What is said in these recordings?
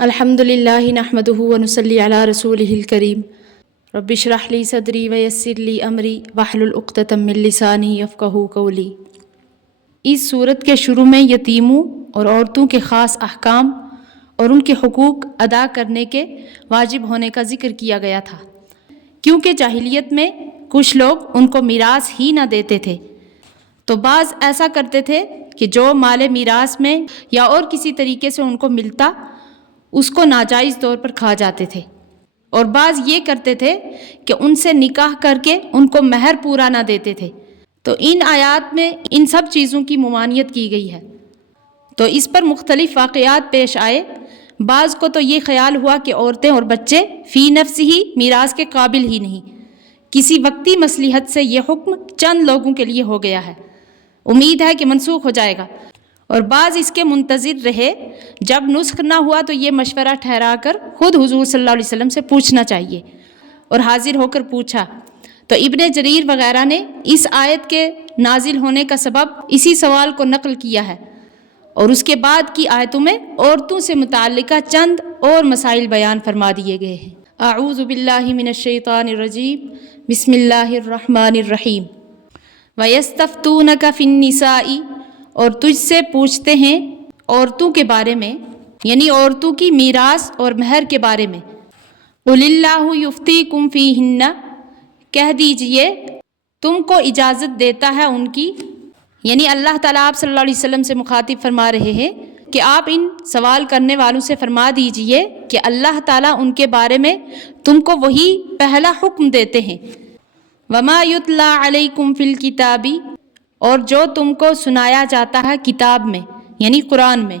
الحمدللہ نحمدہ ونصلی علی رسولہ الکریم رب اشرح لی صدری ویسر لی امری واحلل عقدۃ من لسانی یفقہوا قولی۔ اس صورت کے شروع میں یتیموں اور عورتوں کے خاص احکام اور ان کے حقوق ادا کرنے کے واجب ہونے کا ذکر کیا گیا تھا، کیونکہ جاہلیت میں کچھ لوگ ان کو میراث ہی نہ دیتے تھے، تو بعض ایسا کرتے تھے کہ جو مال میراث میں یا اور کسی طریقے سے ان کو ملتا اس کو ناجائز طور پر کھا جاتے تھے، اور بعض یہ کرتے تھے کہ ان سے نکاح کر کے ان کو مہر پورا نہ دیتے تھے۔ تو ان آیات میں ان سب چیزوں کی ممانعت کی گئی ہے، تو اس پر مختلف واقعات پیش آئے۔ بعض کو تو یہ خیال ہوا کہ عورتیں اور بچے فی نفس ہی میراث کے قابل ہی نہیں، کسی وقتی مصلحت سے یہ حکم چند لوگوں کے لیے ہو گیا ہے، امید ہے کہ منسوخ ہو جائے گا، اور بعض اس کے منتظر رہے جب نسخ نہ ہوا تو یہ مشورہ ٹھہرا کر خود حضور صلی اللہ علیہ وسلم سے پوچھنا چاہیے، اور حاضر ہو کر پوچھا۔ تو ابن جریر وغیرہ نے اس آیت کے نازل ہونے کا سبب اسی سوال کو نقل کیا ہے، اور اس کے بعد کی آیتوں میں عورتوں سے متعلقہ چند اور مسائل بیان فرما دیے گئے ہیں۔ اعوذ باللہ من الشیطان الرجیم، بسم اللہ الرحمن الرحیم۔ وَيَسْتَفْتُونَكَ فِي النِّسَاءِ، اور تجھ سے پوچھتے ہیں عورتوں کے بارے میں، یعنی عورتوں کی میراث اور مہر کے بارے میں۔ قُلِ اللَّهُ يُفْتِيكُمْ فِيهِنَّ، کہہ دیجئے تم کو اجازت دیتا ہے ان کی، یعنی اللہ تعالیٰ آپ صلی اللہ علیہ وسلم سے مخاطب فرما رہے ہیں کہ آپ ان سوال کرنے والوں سے فرما دیجئے کہ اللہ تعالیٰ ان کے بارے میں تم کو وہی پہلا حکم دیتے ہیں۔ وَمَا يُتْلَى عَلَيْكُمْ فِي الْكِتَابِ، اور جو تم کو سنایا جاتا ہے کتاب میں، یعنی قرآن میں،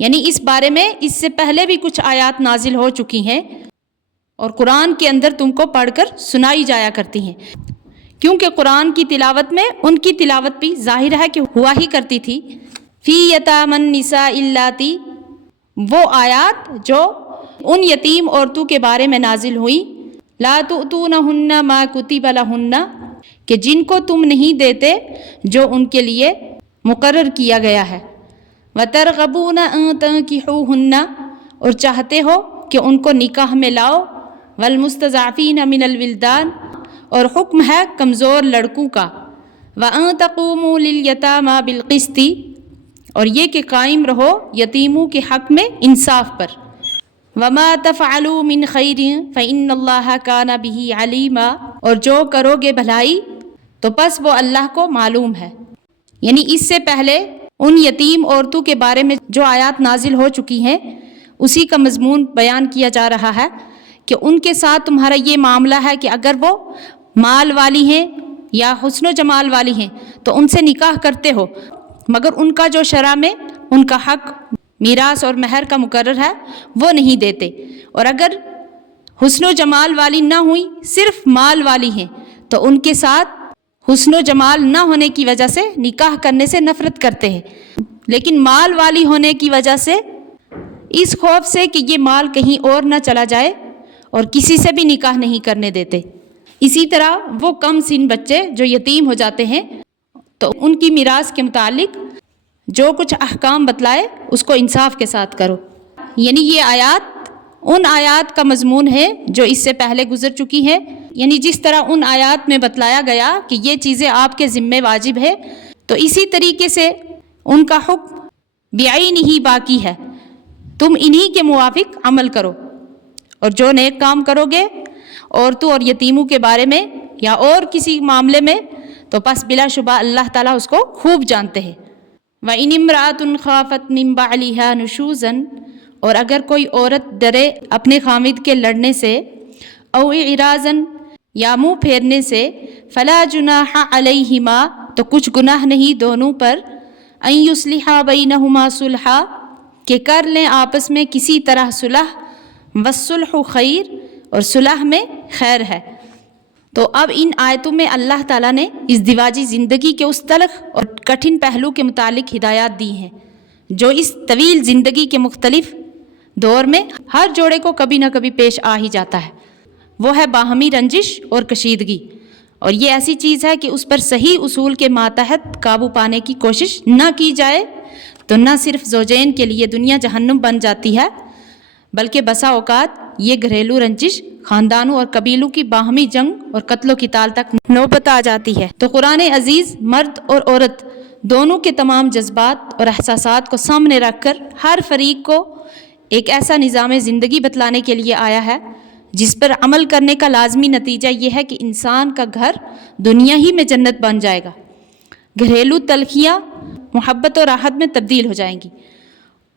یعنی اس بارے میں اس سے پہلے بھی کچھ آیات نازل ہو چکی ہیں اور قرآن کے اندر تم کو پڑھ کر سنائی جایا کرتی ہیں، کیونکہ قرآن کی تلاوت میں ان کی تلاوت بھی ظاہر ہے کہ ہوا ہی کرتی تھی۔ فی یتامی النساء اللاتی، وہ آیات جو ان یتیم عورتوں کے بارے میں نازل ہوئی، لا تؤتونہن ما کتب لہن، کہ جن کو تم نہیں دیتے جو ان کے لیے مقرر کیا گیا ہے، وترغبون ان تنکحوہن، اور چاہتے ہو کہ ان کو نکاح میں لاؤ، والمستضعفین من الولدان، اور حکم ہے کمزور لڑکوں کا، وان تقوموا لیلیتامی بالقسط، اور یہ کہ قائم رہو یتیموں کے حق میں انصاف پر، وما تفعلوا من خیر فإن اللہ کان بہ علیما، اور جو کرو گے بھلائی تو پس وہ اللہ کو معلوم ہے۔ یعنی اس سے پہلے ان یتیم عورتوں کے بارے میں جو آیات نازل ہو چکی ہیں اسی کا مضمون بیان کیا جا رہا ہے کہ ان کے ساتھ تمہارا یہ معاملہ ہے کہ اگر وہ مال والی ہیں یا حسن و جمال والی ہیں تو ان سے نکاح کرتے ہو، مگر ان کا جو شرع میں ان کا حق میراث اور مہر کا مقرر ہے وہ نہیں دیتے، اور اگر حسن و جمال والی نہ ہوئی صرف مال والی ہیں تو ان کے ساتھ حسن و جمال نہ ہونے کی وجہ سے نکاح کرنے سے نفرت کرتے ہیں، لیکن مال والی ہونے کی وجہ سے اس خوف سے کہ یہ مال کہیں اور نہ چلا جائے اور کسی سے بھی نکاح نہیں کرنے دیتے۔ اسی طرح وہ کم سن بچے جو یتیم ہو جاتے ہیں تو ان کی میراث کے متعلق جو کچھ احکام بتلائے اس کو انصاف کے ساتھ کرو۔ یعنی یہ آیات ان آیات کا مضمون ہے جو اس سے پہلے گزر چکی ہیں، یعنی جس طرح ان آیات میں بتلایا گیا کہ یہ چیزیں آپ کے ذمے واجب ہے، تو اسی طریقے سے ان کا حکم بعین ہی باقی ہے، تم انہی کے موافق عمل کرو، اور جو نیک کام کرو گے عورتوں اور یتیموں کے بارے میں یا اور کسی معاملے میں تو پس بلا شبہ اللہ تعالیٰ اس کو خوب جانتے ہیں۔ وَإِنِ امْرَأَةٌ خَافَتْ مِنْ بَعْلِهَا نُشُوزًا، اور اگر کوئی عورت ڈرے اپنے خامد کے لڑنے سے، او اعراضاً، یا منہ پھیرنے سے، فلا جناح علیہما، تو کچھ گناہ نہیں دونوں پر، ان یصلحا بینہما صلحا، کہ کر لیں آپس میں کسی طرح صلح، والصلح خیر، اور صلح میں خیر ہے۔ تو اب ان آیتوں میں اللہ تعالیٰ نے ازدواجی زندگی کے اس تلخ اور کٹھن پہلو کے متعلق ہدایات دی ہیں جو اس طویل زندگی کے مختلف دور میں ہر جوڑے کو کبھی نہ کبھی پیش آ ہی جاتا ہے، وہ ہے باہمی رنجش اور کشیدگی، اور یہ ایسی چیز ہے کہ اس پر صحیح اصول کے ماتحت قابو پانے کی کوشش نہ کی جائے تو نہ صرف زوجین کے لیے دنیا جہنم بن جاتی ہے بلکہ بسا اوقات یہ گھریلو رنجش خاندانوں اور قبیلوں کی باہمی جنگ اور قتل و قتال تک نوبت آ جاتی ہے۔ تو قرآن عزیز مرد اور عورت دونوں کے تمام جذبات اور احساسات کو سامنے رکھ کر ہر فریق کو ایک ایسا نظام زندگی بتلانے کے لیے آیا ہے جس پر عمل کرنے کا لازمی نتیجہ یہ ہے کہ انسان کا گھر دنیا ہی میں جنت بن جائے گا، گھریلو تلخیاں محبت اور راحت میں تبدیل ہو جائیں گی،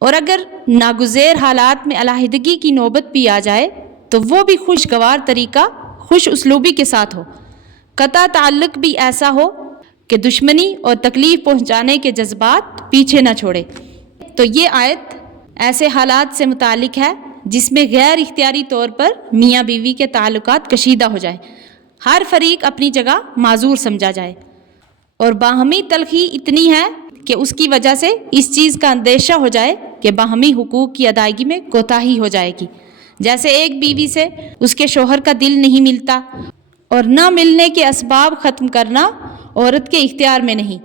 اور اگر ناگزیر حالات میں علیحدگی کی نوبت بھی آ جائے تو وہ بھی خوشگوار طریقہ، خوش اسلوبی کے ساتھ ہو، قطع تعلق بھی ایسا ہو کہ دشمنی اور تکلیف پہنچانے کے جذبات پیچھے نہ چھوڑے۔ تو یہ آیت ایسے حالات سے متعلق ہے جس میں غیر اختیاری طور پر میاں بیوی کے تعلقات کشیدہ ہو جائیں، ہر فریق اپنی جگہ معذور سمجھا جائے، اور باہمی تلخی اتنی ہے کہ اس کی وجہ سے اس چیز کا اندیشہ ہو جائے کہ باہمی حقوق کی ادائیگی میں کوتاہی ہو جائے گی، جیسے ایک بیوی سے اس کے شوہر کا دل نہیں ملتا، اور نہ ملنے کے اسباب ختم کرنا عورت کے اختیار میں نہیں۔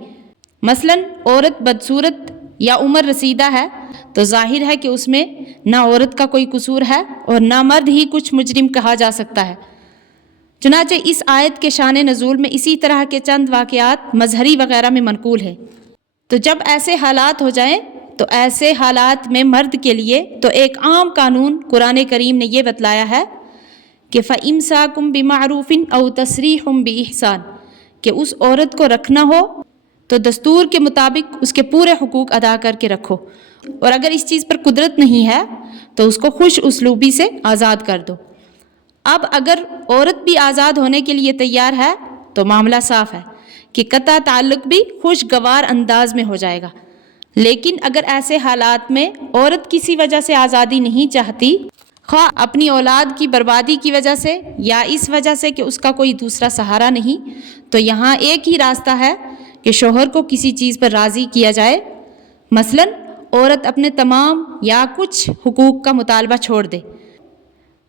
مثلاً عورت بدصورت یا عمر رسیدہ ہے تو ظاہر ہے کہ اس میں نہ عورت کا کوئی قصور ہے اور نہ مرد ہی کچھ مجرم کہا جا سکتا ہے۔ چنانچہ اس آیت کے شان نزول میں اسی طرح کے چند واقعات مظہری وغیرہ میں منقول ہیں۔ تو جب ایسے حالات ہو جائیں تو ایسے حالات میں مرد کے لیے تو ایک عام قانون قرآن کریم نے یہ بتلایا ہے کہ فَإِمْسَاكُمْ بِمَعْرُوفٍ أَوْ تَسْرِيحٌ بِإِحْسَانٍ، کہ اس عورت کو رکھنا ہو تو دستور کے مطابق اس کے پورے حقوق ادا کر کے رکھو، اور اگر اس چیز پر قدرت نہیں ہے تو اس کو خوش اسلوبی سے آزاد کر دو۔ اب اگر عورت بھی آزاد ہونے کے لیے تیار ہے تو معاملہ صاف ہے کہ قطع تعلق بھی خوشگوار انداز میں ہو جائے گا، لیکن اگر ایسے حالات میں عورت کسی وجہ سے آزادی نہیں چاہتی، خواہ اپنی اولاد کی بربادی کی وجہ سے یا اس وجہ سے کہ اس کا کوئی دوسرا سہارا نہیں، تو یہاں ایک ہی راستہ ہے کہ شوہر کو کسی چیز پر راضی کیا جائے۔ مثلاً عورت اپنے تمام یا کچھ حقوق کا مطالبہ چھوڑ دے،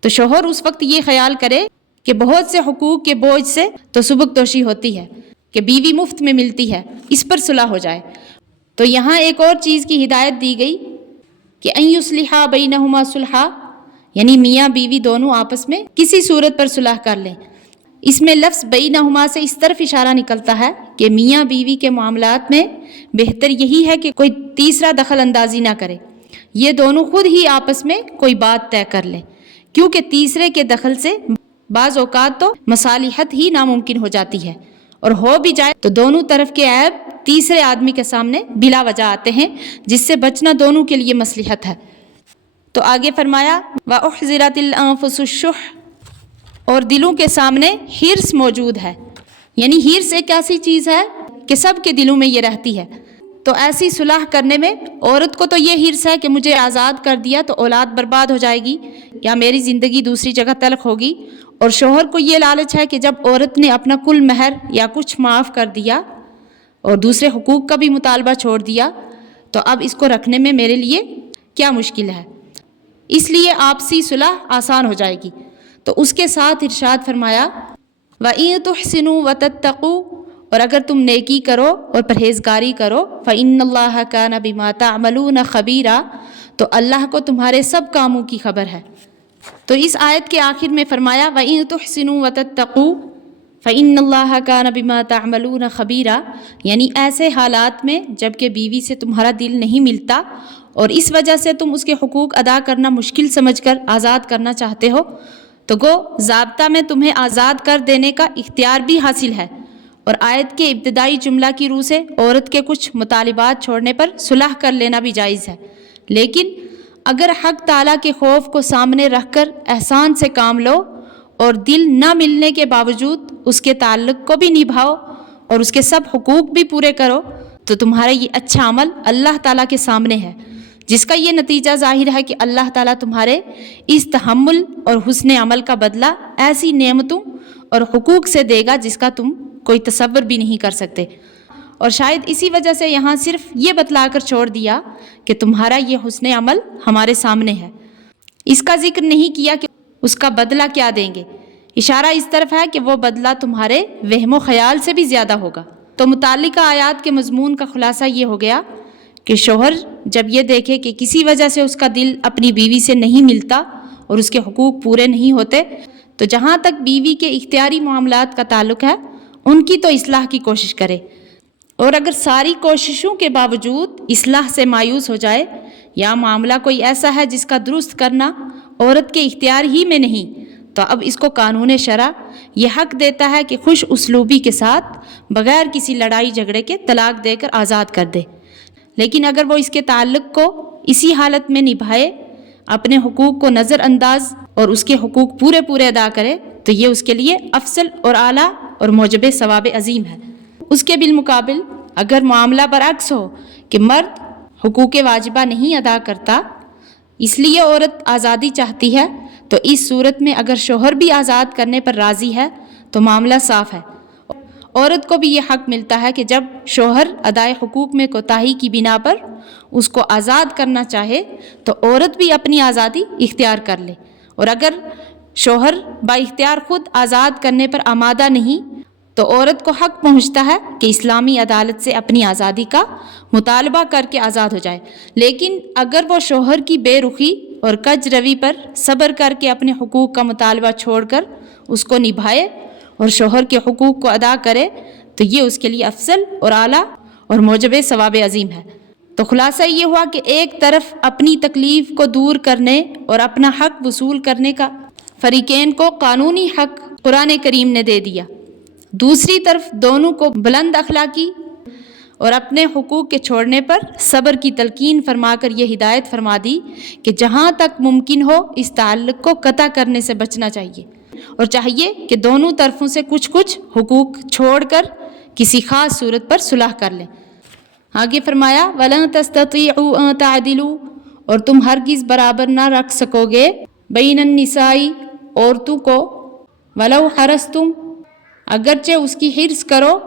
تو شوہر اس وقت یہ خیال کرے کہ بہت سے حقوق کے بوجھ سے تو سبکدوشی ہوتی ہے کہ بیوی مفت میں ملتی ہے، اس پر صلح ہو جائے۔ تو یہاں ایک اور چیز کی ہدایت دی گئی کہ ان یصلحا بینہما صلحا، یعنی میاں بیوی دونوں آپس میں کسی صورت پر صلح کر لیں۔ اس میں لفظ بینہما سے اس طرف اشارہ نکلتا ہے کہ میاں بیوی کے معاملات میں بہتر یہی ہے کہ کوئی تیسرا دخل اندازی نہ کرے، یہ دونوں خود ہی آپس میں کوئی بات طے کر لیں، کیونکہ تیسرے کے دخل سے بعض اوقات تو مصالحت ہی ناممکن ہو جاتی ہے، اور ہو بھی جائے تو دونوں طرف کے عیب تیسرے آدمی کے سامنے بلا وجہ آتے ہیں، جس سے بچنا دونوں کے لیے مصلحت ہے۔ تو آگے فرمایا وَأُحْضِرَتِ الْأَنفُسُ الشُّحَّ، اور دلوں کے سامنے ہرس موجود ہے، یعنی ہرس ایک ایسی چیز ہے کہ سب کے دلوں میں یہ رہتی ہے۔ تو ایسی صلح کرنے میں عورت کو تو یہ ہرس ہے کہ مجھے آزاد کر دیا تو اولاد برباد ہو جائے گی یا میری زندگی دوسری جگہ تلخ ہوگی، اور شوہر کو یہ لالچ ہے کہ جب عورت نے اپنا کل مہر یا کچھ معاف کر دیا اور دوسرے حقوق کا بھی مطالبہ چھوڑ دیا تو اب اس کو رکھنے میں میرے لیے کیا مشکل ہے، اس لیے آپسی صلح آسان ہو جائے گی۔ تو اس کے ساتھ ارشاد فرمایا وَإِن تُحْسِنُوا وَتَتَّقُوا، اور اگر تم نیکی کرو اور پرہیزگاری کرو فَإِنَّ اللَّهَ كَانَ بِمَا تَعْمَلُونَ خَبِيرًا، تو اللہ کو تمہارے سب کاموں کی خبر ہے۔ تو اس آیت کے آخر میں فرمایا وَإِن تُحْسِنُوا وَتَتَّقُوا فَإِنَّ اللَّهَ كَانَ بِمَا تَعْمَلُونَ خَبِيرًا، یعنی ایسے حالات میں جب کہ بیوی سے تمہارا دل نہیں ملتا اور اس وجہ سے تم اس کے حقوق ادا کرنا مشکل سمجھ کر آزاد کرنا چاہتے ہو، تو گو ضابطہ میں تمہیں آزاد کر دینے کا اختیار بھی حاصل ہے، اور آیت کے ابتدائی جملہ کی روح سے عورت کے کچھ مطالبات چھوڑنے پر صلح کر لینا بھی جائز ہے، لیکن اگر حق تعالیٰ کے خوف کو سامنے رکھ کر احسان سے کام لو اور دل نہ ملنے کے باوجود اس کے تعلق کو بھی نبھاؤ اور اس کے سب حقوق بھی پورے کرو، تو تمہارا یہ اچھا عمل اللہ تعالیٰ کے سامنے ہے، جس کا یہ نتیجہ ظاہر ہے کہ اللہ تعالیٰ تمہارے اس تحمل اور حسن عمل کا بدلہ ایسی نعمتوں اور حقوق سے دے گا جس کا تم کوئی تصور بھی نہیں کر سکتے۔ اور شاید اسی وجہ سے یہاں صرف یہ بتلا کر چھوڑ دیا کہ تمہارا یہ حسن عمل ہمارے سامنے ہے، اس کا ذکر نہیں کیا کہ اس کا بدلہ کیا دیں گے، اشارہ اس طرف ہے کہ وہ بدلہ تمہارے وہم و خیال سے بھی زیادہ ہوگا۔ تو متعلقہ آیات کے مضمون کا خلاصہ یہ ہو گیا کہ شوہر جب یہ دیکھے کہ کسی وجہ سے اس کا دل اپنی بیوی سے نہیں ملتا اور اس کے حقوق پورے نہیں ہوتے، تو جہاں تک بیوی کے اختیاری معاملات کا تعلق ہے ان کی تو اصلاح کی کوشش کرے، اور اگر ساری کوششوں کے باوجود اصلاح سے مایوس ہو جائے یا معاملہ کوئی ایسا ہے جس کا درست کرنا عورت کے اختیار ہی میں نہیں، تو اب اس کو قانون شرع یہ حق دیتا ہے کہ خوش اسلوبی کے ساتھ بغیر کسی لڑائی جھگڑے کے طلاق دے کر آزاد کر دے۔ لیکن اگر وہ اس کے تعلق کو اسی حالت میں نبھائے، اپنے حقوق کو نظر انداز اور اس کے حقوق پورے ادا کرے، تو یہ اس کے لیے افضل اور اعلیٰ اور موجب ثواب عظیم ہے۔ اس کے بالمقابل اگر معاملہ برعکس ہو کہ مرد حقوق واجبہ نہیں ادا کرتا، اس لیے عورت آزادی چاہتی ہے، تو اس صورت میں اگر شوہر بھی آزاد کرنے پر راضی ہے تو معاملہ صاف ہے۔ عورت کو بھی یہ حق ملتا ہے کہ جب شوہر ادائے حقوق میں کوتاہی کی بنا پر اس کو آزاد کرنا چاہے تو عورت بھی اپنی آزادی اختیار کر لے، اور اگر شوہر با اختیار خود آزاد کرنے پر آمادہ نہیں تو عورت کو حق پہنچتا ہے کہ اسلامی عدالت سے اپنی آزادی کا مطالبہ کر کے آزاد ہو جائے۔ لیکن اگر وہ شوہر کی بے رخی اور کج روی پر صبر کر کے اپنے حقوق کا مطالبہ چھوڑ کر اس کو نبھائے اور شوہر کے حقوق کو ادا کرے، تو یہ اس کے لیے افضل اور اعلیٰ اور موجب ثواب عظیم ہے۔ تو خلاصہ یہ ہوا کہ ایک طرف اپنی تکلیف کو دور کرنے اور اپنا حق وصول کرنے کا فریقین کو قانونی حق قرآن کریم نے دے دیا، دوسری طرف دونوں کو بلند اخلاقی اور اپنے حقوق کے چھوڑنے پر صبر کی تلقین فرما کر یہ ہدایت فرما دی کہ جہاں تک ممکن ہو اس تعلق کو قطع کرنے سے بچنا چاہیے، اور چاہیے کہ دونوں طرفوں سے کچھ حقوق چھوڑ کر کسی خاص صورت پر صلح کر لیں۔ آگے فرمایا وَلَن تَسْتَطِيعُوا أَن تَعْدِلُوا، اور تم ہرگز برابر نہ رکھ سکو گے بین النساء عورتوں کو، وَلَوْ حَرَصْتُمْ اگرچہ اس کی حرص کرو،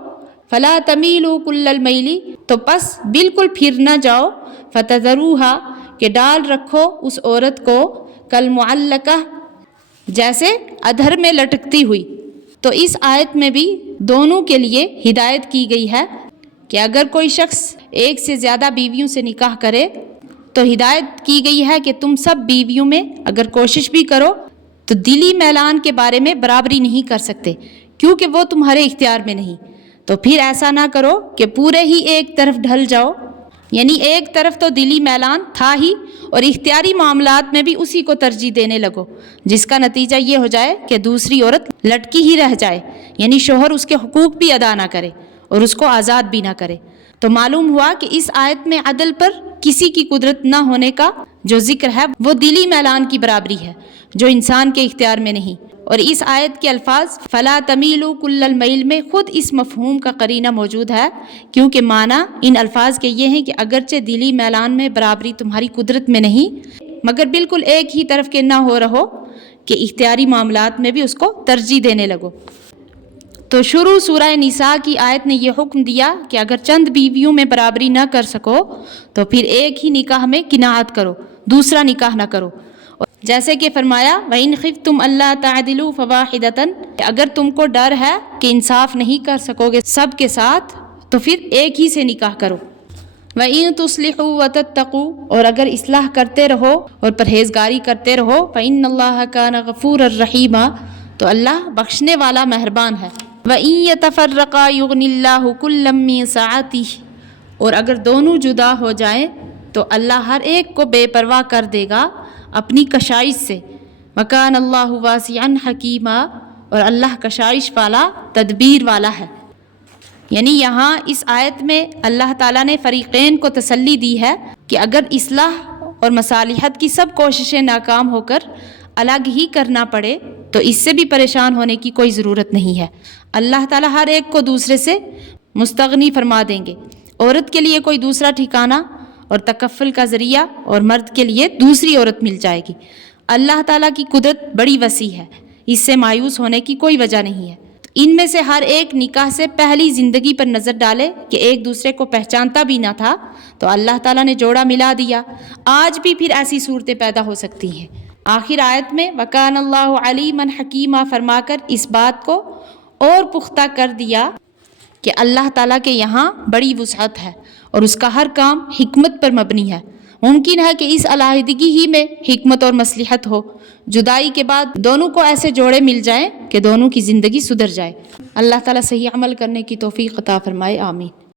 فَلَا تَمِيلُوا كُلَّ الْمَيْلِ تو پس بالکل پھر نہ جاؤ، فَتَذَرُوهَا کہ ڈال رکھو اس عورت کو، كَالْمُعَلَّقَةِ جیسے ادھر میں لٹکتی ہوئی۔ تو اس آیت میں بھی دونوں کے لیے ہدایت کی گئی ہے کہ اگر کوئی شخص ایک سے زیادہ بیویوں سے نکاح کرے تو ہدایت کی گئی ہے کہ تم سب بیویوں میں اگر کوشش بھی کرو تو دلی میلان کے بارے میں برابری نہیں کر سکتے، کیونکہ وہ تمہارے اختیار میں نہیں۔ تو پھر ایسا نہ کرو کہ پورے ہی ایک طرف ڈھل جاؤ، یعنی ایک طرف تو دلی میلان تھا ہی اور اختیاری معاملات میں بھی اسی کو ترجیح دینے لگو، جس کا نتیجہ یہ ہو جائے کہ دوسری عورت لٹکی ہی رہ جائے، یعنی شوہر اس کے حقوق بھی ادا نہ کرے اور اس کو آزاد بھی نہ کرے۔ تو معلوم ہوا کہ اس آیت میں عدل پر کسی کی قدرت نہ ہونے کا جو ذکر ہے وہ دلی میلان کی برابری ہے جو انسان کے اختیار میں نہیں، اور اس آیت کے الفاظ فَلَا تَمِيلُوا كُلَّ الْمَيْلِ میں خود اس مفہوم کا قرینہ موجود ہے، کیونکہ معنی ان الفاظ کے یہ ہیں کہ اگرچہ دلی میلان میں برابری تمہاری قدرت میں نہیں، مگر بالکل ایک ہی طرف کے نہ ہو رہو کہ اختیاری معاملات میں بھی اس کو ترجیح دینے لگو۔ تو شروع سورہ نساء کی آیت نے یہ حکم دیا کہ اگر چند بیویوں میں برابری نہ کر سکو تو پھر ایک ہی نکاح میں قناعت کرو، دوسرا نکاح نہ کرو، جیسے کہ فرمایا وَإِنْ خِفْتُمْ أَلَّا تَعْدِلُوا فَوَاحِدَةً اگر تم کو ڈر ہے کہ انصاف نہیں کر سکو گے سب کے ساتھ تو پھر ایک ہی سے نکاح کرو۔ وَإِن تُصْلِحُوا وَتَتَّقُوا اور اگر اصلاح کرتے رہو اور پرہیزگاری کرتے رہو فَإِنَّ اللَّهَ كَانَ غَفُورًا رَحِيمًا تو اللہ بخشنے والا مہربان ہے۔ وَإِن يَتَفَرَّقَا يُغْنِ اللَّهُ كُلًّا مِّن سَعَتِهِ اور اگر دونوں جدا ہو جائیں تو اللہ ہر ایک کو بے پرواہ کر دے گا اپنی کشائش سے۔ وَكَانَ اللَّهُ وَاسِعًا حَكِيمًا اور اللہ کشائش والا تدبیر والا ہے۔ یعنی یہاں اس آیت میں اللہ تعالیٰ نے فریقین کو تسلی دی ہے کہ اگر اصلاح اور مصالحت کی سب کوششیں ناکام ہو کر الگ ہی کرنا پڑے تو اس سے بھی پریشان ہونے کی کوئی ضرورت نہیں ہے، اللہ تعالیٰ ہر ایک کو دوسرے سے مستغنی فرما دیں گے۔ عورت کے لیے کوئی دوسرا ٹھکانہ اور تکفل کا ذریعہ اور مرد کے لیے دوسری عورت مل جائے گی۔ اللہ تعالیٰ کی قدرت بڑی وسیع ہے، اس سے مایوس ہونے کی کوئی وجہ نہیں ہے۔ ان میں سے ہر ایک نکاح سے پہلی زندگی پر نظر ڈالے کہ ایک دوسرے کو پہچانتا بھی نہ تھا تو اللہ تعالیٰ نے جوڑا ملا دیا، آج بھی پھر ایسی صورتیں پیدا ہو سکتی ہیں۔ آخر آیت میں وَكَانَ اللَّهُ عَلِيمًا حَكِيمًا فرما کر اس بات کو اور پختہ کر دیا کہ اللہ تعالیٰ کے یہاں بڑی وسعت ہے اور اس کا ہر کام حکمت پر مبنی ہے۔ ممکن ہے کہ اس علیحدگی ہی میں حکمت اور مصلحت ہو، جدائی کے بعد دونوں کو ایسے جوڑے مل جائیں کہ دونوں کی زندگی سدھر جائے۔ اللہ تعالیٰ صحیح عمل کرنے کی توفیق عطا فرمائے، آمین۔